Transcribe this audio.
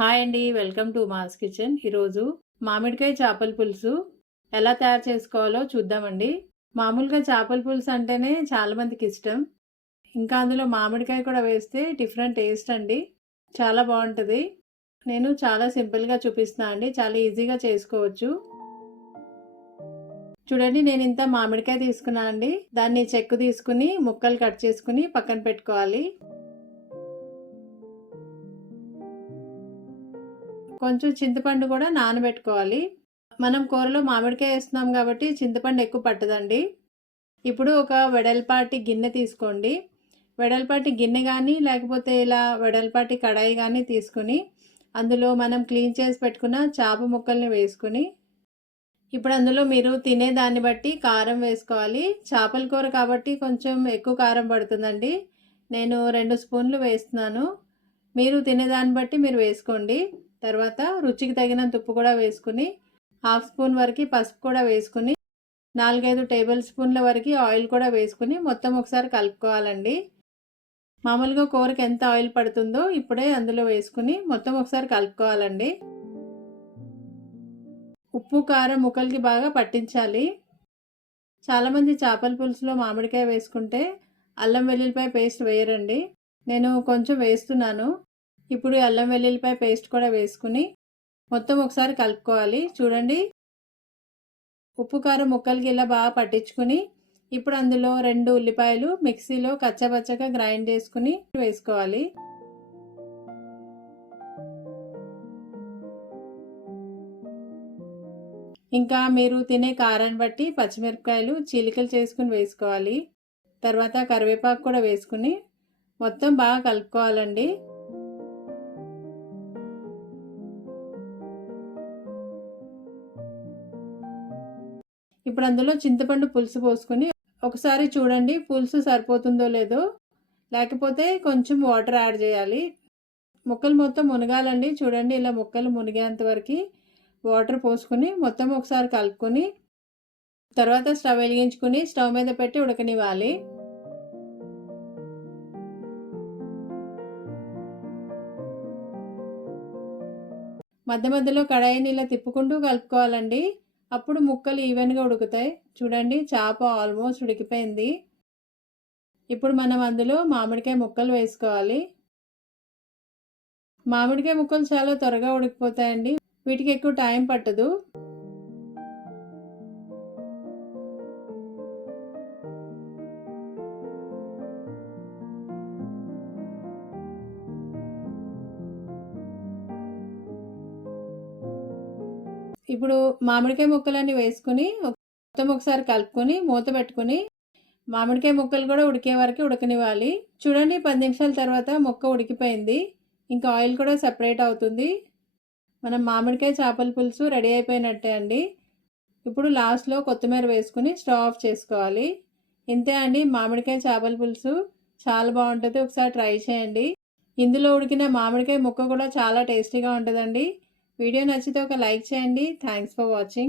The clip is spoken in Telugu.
హాయ్ అండి. Welcome to mass kitchen. ఈరోజు మామిడికాయ చేపల పులుసు ఎలా తయారు చేసుకోవాలో చూద్దామండి. మామూలుగా చేపల పులుసు అంటేనే చాలా మందికి ఇష్టం. ఇంకా అందులో మామిడికాయ కూడా వేస్తే డిఫరెంట్ టేస్ట్ అండి. చాలా బాగుంటుంది. నేను చాలా సింపుల్గా చూపిస్తున్నా అండి. చాలా ఈజీగా చేసుకోవచ్చు. చూడండి, నేను ఇంత మామిడికాయ తీసుకున్నా అండి. దాన్ని చెక్కు తీసుకుని ముక్కలు కట్ చేసుకుని పక్కన పెట్టుకోవాలి. కొంచెం చింతపండు కూడా నానబెట్టుకోవాలి. మనం కూరలో మామిడికాయ వేస్తున్నాం కాబట్టి చింతపండు ఎక్కువ పట్టదండి. ఇప్పుడు ఒక వెడల్పాటి గిన్నె తీసుకోండి. వెడల్పాటి గిన్నె కానీ లేకపోతే ఇలా వెడల్పాటి కడాయి కానీ తీసుకుని అందులో మనం క్లీన్ చేసి పెట్టుకున్న చేప ముక్కల్ని వేసుకుని ఇప్పుడు అందులో మీరు తినే దాన్ని బట్టి కారం వేసుకోవాలి. చేపల కూర కాబట్టి కొంచెం ఎక్కువ కారం పడుతుందండి. నేను 2 స్పూన్లు వేస్తున్నాను. మీరు తినేదాన్ని బట్టి మీరు వేసుకోండి. తర్వాత రుచికి తగినంత ఉప్పు కూడా వేసుకుని 1/2 స్పూన్ వరకు పసుపు కూడా వేసుకుని 4-5 టేబుల్ స్పూన్ల వరకు ఆయిల్ కూడా వేసుకుని మొత్తం ఒకసారి కలుపుకోవాలండి. మామూలుగా కూరకి ఎంత ఆయిల్ పడుతుందో ఇప్పుడే అందులో వేసుకుని మొత్తం ఒకసారి కలుపుకోవాలండి. ఉప్పు కారం ముక్కలకి బాగా పట్టించాలి. చాలామంది చేపల పులుసులో మామిడికాయ వేసుకుంటే అల్లం వెల్లుల్లిపాయ పేస్ట్ వేయరండి. నేను కొంచెం వేస్తున్నాను. ఇప్పుడు అల్లం వెల్లుల్లిపాయ పేస్ట్ కూడా వేసుకుని మొత్తం ఒకసారి కలుపుకోవాలి. చూడండి, ఉప్పు కారం ముక్కలకి ఇలా బాగా పట్టించుకుని ఇప్పుడు అందులో 2 ఉల్లిపాయలు మిక్సీలో కచ్చాపచ్చగా గ్రైండ్ చేసుకుని వేసుకోవాలి. ఇంకా మీరు తినే కారాన్ని బట్టి పచ్చిమిరపకాయలు చీలికలు చేసుకుని వేసుకోవాలి. తర్వాత కరివేపాకు కూడా వేసుకుని మొత్తం బాగా కలుపుకోవాలండి. ఇప్పుడు అందులో చింతపండు పులుసు పోసుకుని ఒకసారి చూడండి పులుసు సరిపోతుందో లేదో, లేకపోతే కొంచెం వాటర్ యాడ్ చేయాలి. ముక్కలు మొత్తం మునగాలండి. చూడండి, ఇలా ముక్కలు మునిగేంత వరకు వాటర్ పోసుకుని మొత్తం ఒకసారి కలుపుకొని తర్వాత స్టవ్ వెలిగించుకుని స్టవ్ మీద పెట్టి ఉడకనివ్వాలి. మధ్య మధ్యలో కడాయిని ఇలా తిప్పుకుంటూ కలుపుకోవాలండి. అప్పుడు ముక్కలు ఈవెన్గా ఉడుకుతాయి. చూడండి, చేప ఆల్మోస్ట్ ఉడికిపోయింది. ఇప్పుడు మనం అందులో మామిడికాయ ముక్కలు వేసుకోవాలి. మామిడికాయ ముక్కలు చాలా త్వరగా ఉడికిపోతాయండి. వీటికి ఎక్కువ టైం పట్టదు. ఇప్పుడు మామిడికాయ ముక్కలన్నీ వేసుకుని మొత్తం ఒకసారి కలుపుకొని మూత పెట్టుకుని మామిడికాయ ముక్కలు కూడా ఉడికే వరకు ఉడకనివ్వాలి. చూడండి, 10 నిమిషాల తర్వాత ముక్క ఉడికిపోయింది. ఇంకా ఆయిల్ కూడా సెపరేట్ అవుతుంది. మనం మామిడికాయ చేపల పులుసు రెడీ అయిపోయినట్టే అండి. ఇప్పుడు లాస్ట్లో కొత్తిమీర వేసుకుని స్టవ్ ఆఫ్ చేసుకోవాలి. ఇంతే అండి, మామిడికాయ చేపల పులుసు చాలా బాగుంటుంది. ఒకసారి ట్రై చేయండి. ఇందులో ఉడికిన మామిడికాయ ముక్క కూడా చాలా టేస్టీగా ఉంటుందండి. వీడియో నచ్చితే ఒక లైక్ చేయండి. Thanks for watching.